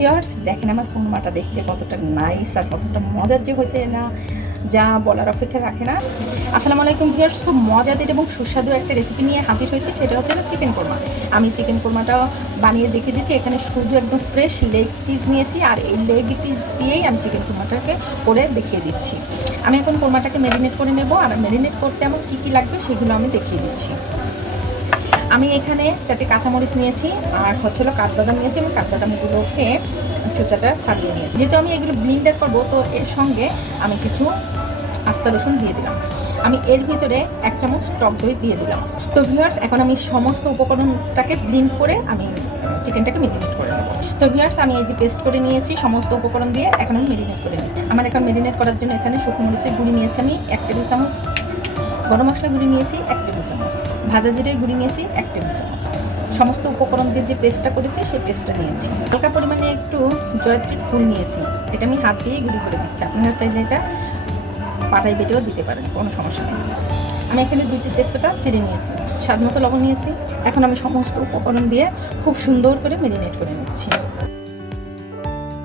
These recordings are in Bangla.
ভিউয়ার্স দেখেন আমার কুরমাটা দেখতে কতটা নাইস আর কতটা মজার যে হয়েছে না, যা বলার অপেক্ষা রাখে না। আসসালামু আলাইকুম ভিউয়ার্স, খুব মজাদার এবং সুস্বাদু একটা রেসিপি নিয়ে হাজির হয়েছি, সেটা হচ্ছে চিকেন কোরমা। আমি চিকেন কোরমাটা বানিয়ে দেখিয়ে দিচ্ছি। এখানে শুধু একদম ফ্রেশ লেগ পিস নিয়েছি, আর এই লেগ পিস দিয়েই আমি চিকেন কোরমাটাকে করে দেখিয়ে দিচ্ছি। আমি এখন কোরমাটাকে ম্যারিনেট করে নেব, আর ম্যারিনেট করতে আমার কী কী লাগবে সেগুলো আমি দেখিয়ে দিচ্ছি। আমি এখানে 4টে কাঁচামরিচ নিয়েছি, আর হচ্ছিল কাঠবাদাম নিয়েছি। আমি কাঠবাদামগুলোকে চোচাটা ছাড়িয়ে নিয়েছি। যেহেতু আমি এগুলো ব্লিন্ডার করবো, তো এর সঙ্গে আমি কিছু আস্তা রসুন দিয়ে দিলাম। আমি এর ভিতরে 1 চামচ টক দই দিয়ে দিলাম। তো ভিউয়ার্স এখন আমি সমস্ত উপকরণটাকে ব্লিন্ড করে আমি চিকেনটাকে ম্যারিনেট করে নেব। তো ভিউয়ার্স আমি এই যে পেস্ট করে নিয়েছি সমস্ত উপকরণ দিয়ে, এখন আমি ম্যারিনেট করে নিই। আমার এখন ম্যারিনেট করার জন্য এখানে শুকনো মরিচের গুঁড়ি নিয়েছি আমি 1 টেবিল চামচ, গরম মশলা গুঁড়ি নিয়েছি 1 টেবিল চামচ, ভাজা জিরের গুঁড়ি নিয়েছি 1 টেবিল চামচ। সমস্ত উপকরণ দিয়ে যে পেস্টটা করেছি সেই পেস্টটা নিয়েছি। হালকা পরিমাণে একটু জয়ত্রীর ফুল নিয়েছি, এটা আমি হাত দিয়ে গুঁড়ি করে দিচ্ছি। আপনারা চাইলে এটা পাটায় বেটেও দিতে পারেন, কোনো সমস্যা নেই। আমি এখানে 2টি তেজপাতা ছিঁড়ে নিয়েছি, স্বাদ মতো লবণ নিয়েছি। এখন আমি সমস্ত উপকরণ দিয়ে খুব সুন্দর করে ম্যারিনেট করে নিচ্ছি।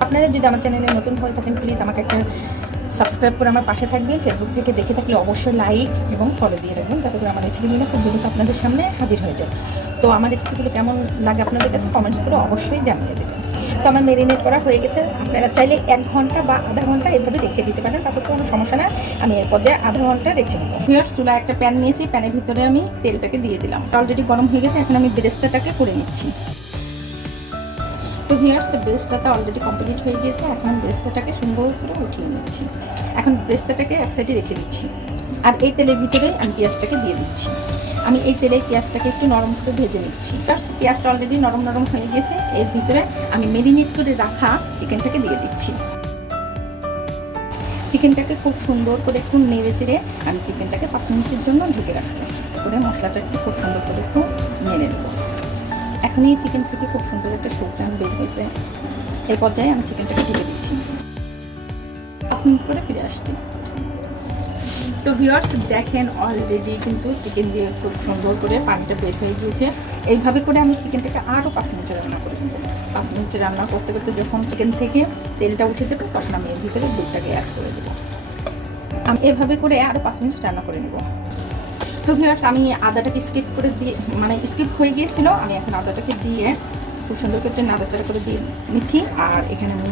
আপনারা যদি আমার চ্যানেলে নতুন হয়ে থাকেন, প্লিজ আমাকে একটা সাবস্ক্রাইব করে আমার পাশে থাকবেন। ফেসবুক থেকে দেখে থাকলে অবশ্যই লাইক এবং ফলো দিয়ে রাখবেন, যাতে করে আমার রেসিপিগুলো খুব দ্রুত আপনাদের সামনে হাজির হয়ে যায়। তো আমার রেসিপিগুলো কেমন লাগে আপনাদের কাছে কমেন্টস করে অবশ্যই জানিয়ে দেবেন। তো আমার ম্যারিনেট করা হয়ে গেছে। আপনারা চাইলে 1 ঘন্টা বা আধা ঘন্টা এভাবে রেখে দিতে পারেন, তাতে কোনো সমস্যা না। আমি এই পর্যায়ে আধা ঘন্টা রেখে দেবো। ভিউয়ার্স চুলায় একটা প্যান নিয়েছি, প্যানের ভিতরে আমি তেলটাকে দিয়ে দিলাম। অলরেডি গরম হয়ে গেছে, এখন আমি বেরেস্তাটাকে করে নিচ্ছি। তো ভিউয়ার্স বেরেস্তাটা অলরেডি কমপ্লিট হয়ে গিয়েছে, এখন আমি বেরেস্তাটাকে সুন্দর করে উঠিয়ে নিচ্ছি। এখন বেরেস্তাটাকে এক সাইডে রেখে দিচ্ছি, আর এই তেলের ভিতরে আমি পেঁয়াজটাকে দিয়ে দিচ্ছি। আমি এই তেলে পেঁয়াজটাকে একটু নরম করে ভেজে নিচ্ছি। পেঁয়াজটা অলরেডি নরম নরম হয়ে গেছে, এর ভিতরে আমি ম্যারিনেট করে রাখা চিকেনটাকে দিয়ে দিচ্ছি। চিকেনটাকে খুব সুন্দর করে একটু নেড়ে চেড়ে আমি চিকেনটাকে 5 মিনিটের জন্য ঢেকে রাখবো। করে মশলাটা একটু খুব সুন্দর করে একটু নেড়ে নেবো। এখন এই চিকেন থেকে খুব সুন্দর একটা সুগন্ধ বের হয়েছে, এই পর্যায়ে আমি চিকেনটাকে ঢেকে দিচ্ছি। 5 মিনিট পরে ফিরে আসছি। তো ভিউয়ার্স দেখেন অলরেডি কিন্তু চিকেন দিয়ে খুব সুন্দর করে পানিটা বের হয়ে গিয়েছে। এইভাবে করে আমি চিকেনটাকে আরও 5 মিনিট রান্না করে দেবো। 5 মিনিট রান্না করতে করতে যখন চিকেন থেকে তেলটা উঠে যাবে, তখন আমি এর ভিতরে দুধটাকে অ্যাড করে দেবো। আমি এভাবে করে আরও 5 মিনিট রান্না করে নেব। তো ভিউয়ার্স আমি আদাটাকে স্কিপ করে দিয়ে, মানে স্কিপ হয়ে গিয়েছিল, আমি এখন আদাটাকে দিয়ে খুব সুন্দর করে নাড়াচাড়া করে দিয়ে নিচ্ছি। আর এখানে আমি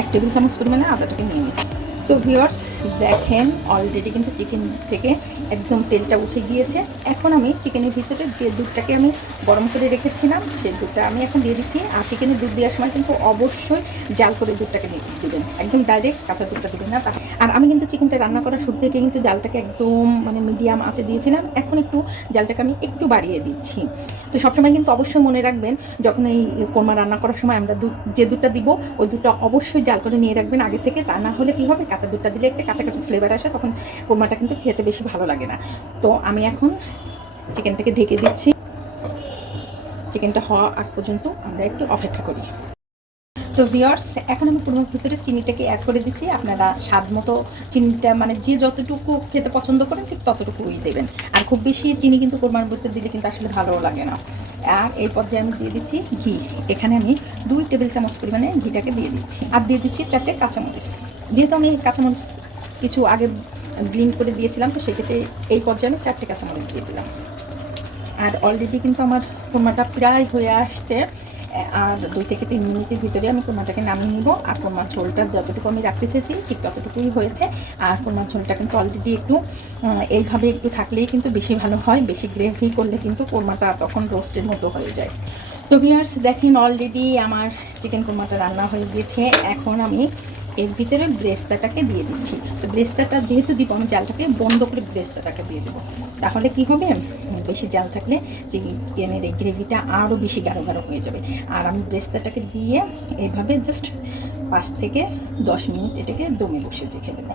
1 টেবিল চামচ পরিমাণে আদাটাকে নিয়ে নিচ্ছি। তো ভিউয়ার্স দেখেন অলরেডি কিন্তু চিকেন থেকে একদম তেলটা উঠে গিয়েছে। এখন আমি চিকেনের ভিতরে যে দুধটাকে আমি গরম করে রেখেছিলাম, সেই দুধটা আমি এখন দিয়ে দিচ্ছি। আর চিকেনের দুধ দেওয়ার সময় কিন্তু অবশ্যই জাল করে দুধটাকে দেবেন, একদম ডাইরেক্ট কাঁচা দুধটা দেবেন না। আর আমি কিন্তু চিকেনটা রান্না করার শুরু থেকে কিন্তু জালটাকে একদম মিডিয়াম আঁচে দিয়েছিলাম, এখন একটু জালটাকে আমি একটু বাড়িয়ে দিচ্ছি। তো সবসময় কিন্তু অবশ্যই মনে রাখবেন, যখন এই কোরমা রান্না করার সময় আমরা যে দুধটা দিব, ওই দুধটা অবশ্যই জাল করে নিয়ে রাখবেন আগে থেকে। তা না হলে কী হবে, কাঁচা দুধটা দিলে একটা কাঁচা কাঁচা ফ্লেভার আসে, তখন কোরমাটা কিন্তু খেতে বেশি ভালো লাগে না। তো আমি এখন চিকেনটাকে ঢেকে দিচ্ছি। চিকেনটা হওয়া আগ পর্যন্ত আমরা একটু অপেক্ষা করি। তো ভিউয়ার্স এখন আমি কোরমার ভিতরে চিনিটাকে অ্যাড করে দিচ্ছি। আপনারা স্বাদ মতো চিনিটা, মানে যে যতটুকু খেতে পছন্দ করেন ঠিক ততটুকুই দেবেন। আর খুব বেশি চিনি কিন্তু কোরমার ভিতরে দিলে কিন্তু আসলে ভালোও লাগে না। আর এই পর্যায়ে আমি দিয়ে দিচ্ছি ঘি। এখানে আমি 2 টেবিল চামচ পরিমাণে ঘিটাকে দিয়ে দিচ্ছি, আর দিয়ে দিচ্ছি 4টে কাঁচামরিচ। যেহেতু আমি কাঁচামরিচ কিছু আগে ব্লিন্ড করে দিয়েছিলাম, তো সেক্ষেত্রে এই পর্যায়ে আমি 4টে কাঁচামরিচ দিয়ে দিলাম। আর অলরেডি কিন্তু আমার কোরমাটা প্রায় হয়ে আসছে, আর 2 থেকে 3 মিনিটের ভিতরে আমি কোরমাটাকে নামিয়ে নিব। আর কোরমার ঝোলটা যতটুকু আমি রাখতে চেয়েছি ঠিক ততটুকুই হয়েছে। আর কোরমার ঝোলটা কিন্তু অলরেডি একটু এইভাবে একটু থাকলেই কিন্তু বেশি ভালো হয়, বেশি গ্রেভি করলে কিন্তু কোরমাটা তখন রোস্টের মতো হয়ে যায়। তো ভিউয়ার্স দেখেন অলরেডি আমার চিকেন কোরমাটা রান্না হয়ে গিয়েছে। এখন আমি এর ভিতরে ব্রেস্তাটাকে দিয়ে দিচ্ছি। তো ব্রেস্তাটা যেহেতু দিব, আমি জালটাকে বন্ধ করে ব্রেস্তাটাকে দিয়ে দেবো। তাহলে কি হবে, বেশি জাল থাকলে চিকেনের এই গ্রেভিটা আরও বেশি গাঢ় গাঢ় হয়ে যাবে। আর আমি ব্রেস্তাটাকে দিয়ে এইভাবে জাস্ট 5 থেকে 10 মিনিট এটাকে দমে বসিয়ে রেখে দেবো।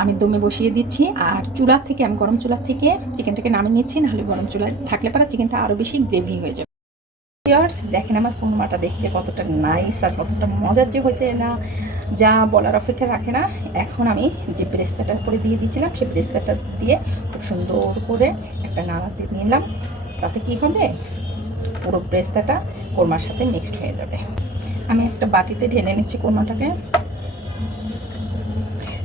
আমি দমে বসিয়ে দিচ্ছি। আর চুলা থেকে আমি গরম চুলা থেকে চিকেনটাকে নামিয়ে নিচ্ছি, নাহলে গরম চুলায় থাকলে পরে চিকেনটা আরও বেশি গ্রেভি হয়ে যাবে। ভিউয়ার্স দেখেন আমার কোরমাটা দেখতে কতটা নাইস আর কতটা মজার যে হয়েছে না, যা বলার অপেক্ষা রাখে না। এখন আমি যে ব্রেস্তাটার উপরে দিয়ে দিয়েছিলাম, সেই ব্রেস্তাটা দিয়ে খুব সুন্দর করে একটা নাড়াতে নিলাম। তাতে কি হবে, পুরো ব্রেস্তাটা কোরমার সাথে মিক্সড হয়ে যাবে। আমি একটা বাটিতে ঢেলে নিচ্ছি কোরমাটাকে।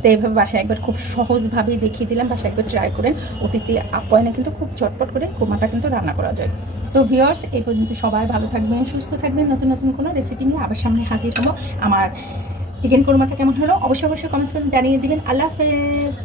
তো এইভাবে বাসায় একবার খুব সহজভাবেই দেখিয়ে দিলাম, বাসায় একবার ট্রাই করেন। অতিথি আপ্যায়নে কিন্তু খুব চটপট করে কোরমাটা কিন্তু রান্না করা যায়। তো ভিউয়ার্স, এই পর্যন্ত সবাই ভালো থাকবেন, সুস্থ থাকবেন। নতুন নতুন কোনো রেসিপি নিয়ে আবার সামনে হাজির হবো। আমার চিকেন কোরমাটা কেমন হলো অবশ্যই কমেন্টস করে জানিয়ে দিবেন। আল্লাহ হাফেজ।